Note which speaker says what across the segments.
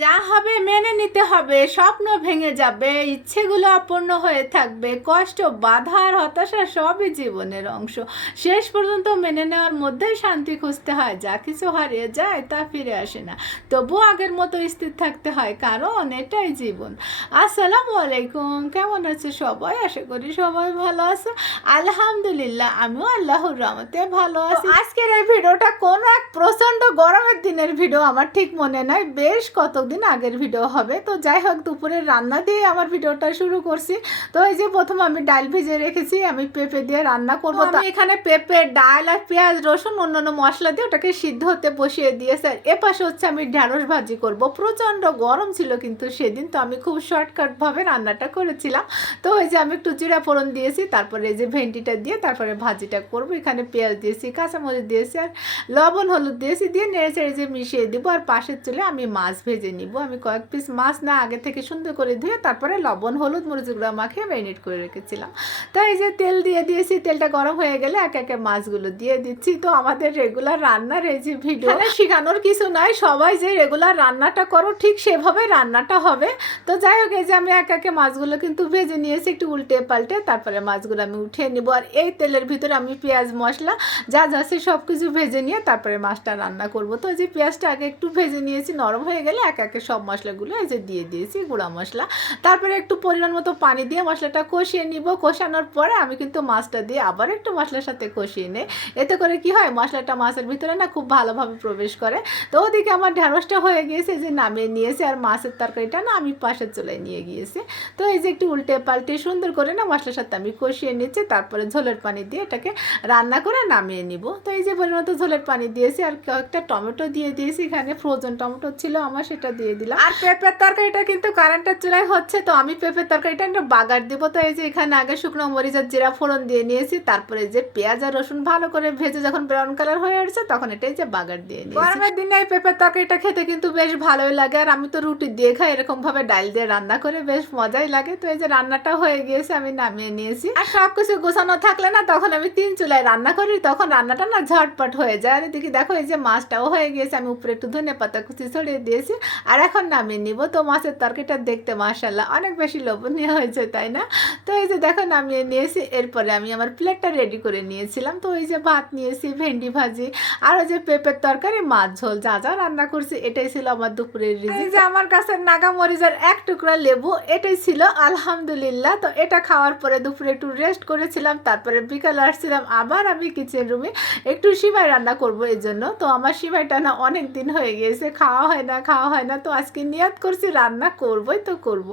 Speaker 1: যা হবে মেনে নিতে হবে স্বপ্ন ভেঙে যাবে ইচ্ছেগুলো অপূর্ণ হয়ে থাকবে কষ্ট বাধা আর হতাশা সবই জীবনের অংশ। শেষ পর্যন্ত মেনে নেওয়ার মধ্যেই শান্তি খুঁজতে হয় যা কিছু হারিয়ে যায় তা ফিরে আসে না। তবু আগের মতো স্থির থাকতে হয় কারণ এটাই জীবন। আসসালামু আলাইকুম কেমন আছে সবাই? আশা করি সবাই ভালো আছে। আলহামদুলিল্লাহ আমিও আল্লাহর রহমতে ভালো আছি। আজকের এই ভিডিওটা কোন এক প্রচণ্ড গরমের দিনের ভিডিও আমার ঠিক মনে নাই। বেশ কতদিন আগের ভিডিও হবে। তো যাই হোক দুপুরের রান্না দিয়ে আমার ভিডিওটা শুরু করছি। তো এই যে প্রথম আমি ডাল ভেজে রেখেছি আমি পেঁপে দিয়ে রান্না করব। তো আমি এখানে পেঁপে ডাল আর পেঁয়াজ রসুন অন্যান্য মশলা দিয়ে ওটাকে সিদ্ধ হতে বসিয়ে দিয়েছে আর এ পাশে হচ্ছে আমি ঢ্যাঁড়স ভাজি করব। প্রচণ্ড গরম ছিল কিন্তু সেদিন তো আমি খুব শর্টকাটভাবে রান্নাটা করেছিলাম। তো ওই যে আমি একটু জিরা ফোড়ন দিয়েছি তারপরে এই যে ভেন্ডিটা দিয়ে তারপরে ভাজিটা করব। এখানে পেঁয়াজ দিয়েছি কাঁচামরিচ দিয়েছি আর লবণ হলুদ দিয়েছি দিয়ে নেড়ে চেড়ে যে মিশিয়ে দিব আর পাশের চুলে আমি মাছ ভেজে নিব। আমি কয়েক পিস মাছ না আগে থেকে সুন্দর করে ধুয়ে তারপরে লবণ হলুদ মরিচ গুঁড়া মাখিয়ে ম্যারিনেট করে রেখেছিলাম। তো এই যে তেল দিয়ে দিয়েছি তেলটা গরম হয়ে গেলে এক একে মাছগুলো দিয়ে দিচ্ছি। তো আমাদের রেগুলার রান্নার এই যে ভিডিও শেখানোর কিছু নাই সবাই যে রেগুলার রান্নাটা করো ঠিক সেভাবে রান্নাটা হবে। তো যাই হোক এই যে আমি এক একে মাছগুলো কিন্তু ভেজে নিয়েছি একটু উল্টে পাল্টে তারপরে মাছগুলো আমি উঠিয়ে নিব। আর এই তেলের ভিতরে আমি পেঁয়াজ মশলা যা যা আছে সব কিছু ভেজে নিয়ে তারপরে মাছটা রান্না করব। তো যে পেঁয়াজটা আগে একটু ভেজে নিয়েছি, নরম হয়ে গেলে এক একে সব মশলাগুলো এই যে দিয়ে দিয়েছি, গুঁড়া মশলা। তারপরে একটু পরিমাণ মতো পানি দিয়ে মশলাটা কষিয়ে নিব। কষানোর পরে আমি কিন্তু মাছটা দিয়ে আবার একটু মশলার সাথে কষিয়ে নিই। এতে করে কি হয়, মশলাটা মাছের ভিতরে না খুব ভালোভাবে প্রবেশ করে। তো ওদিকে আমার ঢ্যাঁড়সটা হয়ে গিয়েছে যে নামিয়ে নিয়েছে আর মাছের তরকারিটা না আমি পাশের চুলায় নিয়ে গিয়েছি। তো এই যে একটু উল্টে পাল্টে সুন্দর করে না মশলার সাথে আমি কষিয়ে নিচ্ছি, তারপরে ঝোলের পানি দিয়ে এটাকে রান্না করে নামিয়ে নিব। তো এই যে পরিমাণ ঝোলের পানি দিয়েছি আর কয়েকটা টমেটো দিয়ে দিয়েছি। এখানে ফ্রোজেন টমেটো ছিল আমার সেটা দিয়ে দিলাম। আর পেঁপের তরকারিটা কিন্তু কারেন্টের চুলায় হচ্ছে তো আমি পেঁপের তরকারিটা একটা বাগার দিব। তো এই যে এখানে আগে শুকনো মরিচ আর জিরা ফোড়ন দিয়ে নিয়েছি তারপরে যে পেঁয়াজ আর রসুন ভালো করে ভেজে যখন ব্রাউন কালার হয়ে আসছে তখন এটাই যে বাগার দিয়ে নিয়েছি। গরমের দিনে এই পেঁপের তরকারিটা খেতে কিন্তু বেশ ভালোই লাগে। আর আমি তো রুটি দিয়ে খাই এরকম ভাবে ডাল দিয়ে রান্না করে বেশ মজাই লাগে। তো এই যে রান্নাটা হয়ে গিয়েছে আমি নামিয়ে নিয়েছি। আর সব কিছু গোছানো থাকলে না তখন আমি তিন চুলায় রান্না করি তখন রান্নাটা না ঝটপট হয়ে যায়। আর এদিকে দেখো এই যে মাছটাও হয়ে গিয়েছে আমি উপরে একটু ধনে পাতা কুচি ছড়িয়ে দিয়েছি। আর এখন নামিয়ে নিব। তো মাছের তরকারিটা দেখতে মাসাল্লাহ অনেক বেশি লোভনীয় হয়েছে তাই না? তো এই যে দেখো নামিয়ে নিয়েছি। এরপরে আমি আমার প্লেটটা রেডি করে নিয়েছিলাম। তো এই যে ভাত নিয়েছি ভেন্ডি ভাজি আর ওই যে পেঁপের তরকারি মাছ ঝোল যা যা রান্না করছি এটাই ছিল আমার দুপুরের রিজি যে আমার কাছে নাগা মরিচের এক টুকরা লেবু এটাই ছিল আলহামদুলিল্লাহ। তো এটা খাওয়ার পরে দুপুরে একটু রেস্ট করেছিলাম। তারপরে বিকালে আসছিলাম। আবার আমি কিচেন রুমে একটু সিমাই রান্না করব এই জন্য তো আমার সিমাইটা না অনেক দিন হয়ে গিয়েছে, খাওয়া হয় না, খাওয়া হয় না। তো আজকে নিয়াত করছি, রান্না করবই তো করব।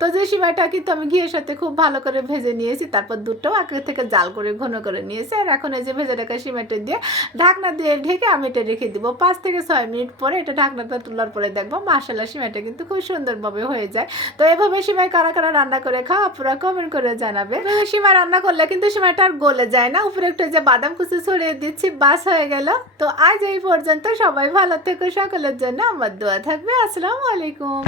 Speaker 1: তো যে সিমাইটা কিন্তু আমি ঘিয়ের সাথে খুব ভালো করে ভেজে নিয়েছি, তারপর দুধটাও আগে থেকে জাল করে, ঘন করে নিয়েছি। আর এখন এই যে ভেজে রাখা সিমাইটা দিয়ে ঢাকনা দিয়ে ঢেকে আমি এটা রেখে দিব। পাঁচ থেকে ছয় মিনিট পরে এটা ঢাকনাটা তোলার পরে দেখব মাসালা সিমাইটা কিন্তু খুব সুন্দরভাবে হয়ে যায়। তো এভাবে সিমাই কারা কারা রান্না করে খাওয়া পুরো কমেন্ট করে জানাবে। সিমাই রান্না করলে কিন্তু সিমাইটা আর গলে যায় না। উপরে একটু যে বাদাম কুচি ছড়িয়ে দিচ্ছি, বাস হয়ে গেল। তো আজ এই পর্যন্ত সবাই ভালো থেকো সকলের জন্য আমার দোয়া থাকবে। আসসালামু আলাইকুম।